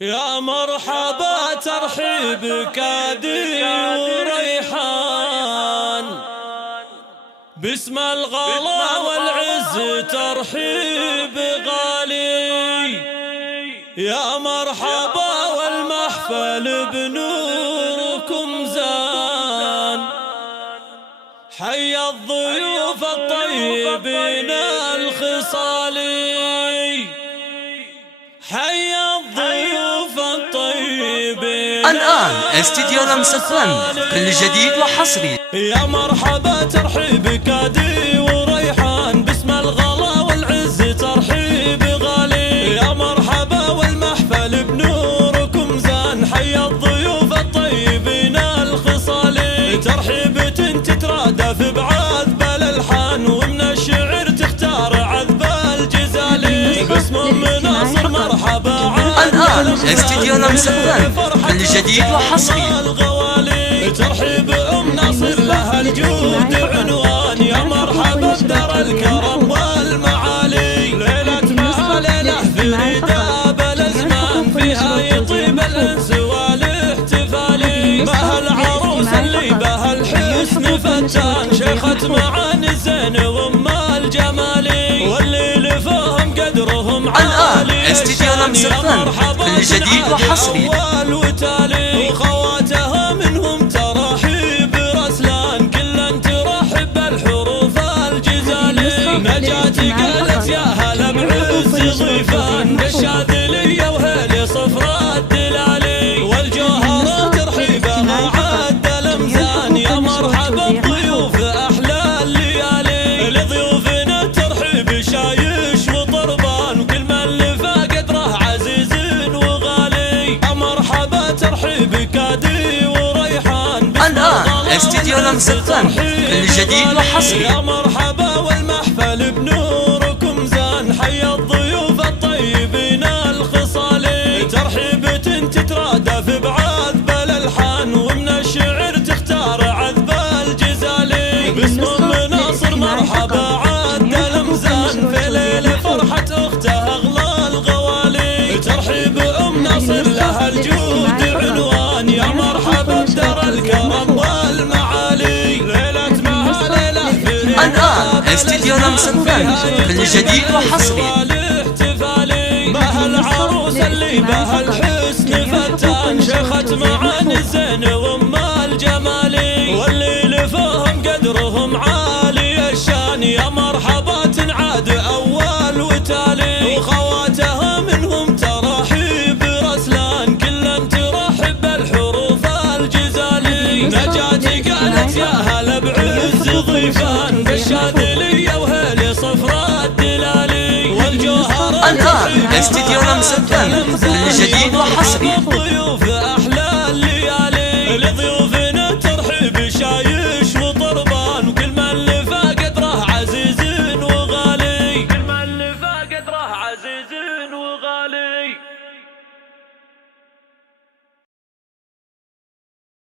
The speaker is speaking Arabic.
يا مرحبا ترحيب كادي وريحان، باسم الغلا والعز ترحيب غالي. يا مرحبا والمحفل بنوركم زان، حي الضيوف الطيبين الخصالي، حي الضيوف الطيبين. الآن استديو لمس الفن، كل جديد وحصري. يا مرحبا ترحيب كادي وريحان، باسم الغلا والعز ترحيب غالي. يا مرحبا والمحفل بنوركم زان، حي الضيوف الطيبين الخصالي. ترحيب تترادف بعذب الالحان، ومن الشعر تختار عذب الجزالي. باسم مناصر مرحبا الآن استديو لمس الفن، كل جديد وحصري. ترحيب ناصر لها الجود عنوان، يا مرحبا بدار الكرم والمعالي. ليلة ما ليلة فريدة بالازمان، فيها يطيب الانس والاحتفالي. بها العروس اللي بها الحسن فتان، شيخة معاني الزين وام الجمالي. واللي لفهم قدرهم عالي. استديو لمس الفن، كل جديد وحصري. وخواتها منهم ترحيب رسلان، كلا ترحب بالحروف الجزالي. نجاتي قالت يا هلا بعز ضيفان، بالشاذلية وهيلي صفرا الدلالي. والجوهرة ترحيبها عد الامزان، يا مرحبا بضيوف احلى الليالي. لضيوفنا الترحيب شايش وطربان، وكل من لفى قدره عزيز وغالي. مرحبا ترحيب كادي وريحان، الآن استديو لمس الفن، كل جديد وحصري. يا مرحبا والمحفل بنوركم زان، حي الضيوف الطيبين الخصالي. ترحيب تترادف بعذب الالحان، ومن الشعر تختار عذب الجزالي. باسم مناصر مرحبا عد الامزان، في ليله فرحه اختها اغلى الغوالي. ترحيب ناصر لها الجود عنوان، يا مرحبا بدار الكرم والمعالي. ليلة ما ليلة فريدة الآن استديو لمس الفن، كل جديد وحصري. بها العروس اللي بها الحسن فتان، شيخة معاني الزين وام الجمالي. واللي لفهم قدرهم عالي الشان، يا مرحبا تنعاد اول وتالي. وخواتها منهم ترحيب رسلان، كلا ترحب بالحروف الجزالي. نجاتي قالت يا هلا بعز ضيفان، بالشاذلية وهيلي صفرا الدلالي. والجوهرة الآن استديو لمس الفن، كل جديد وحصري.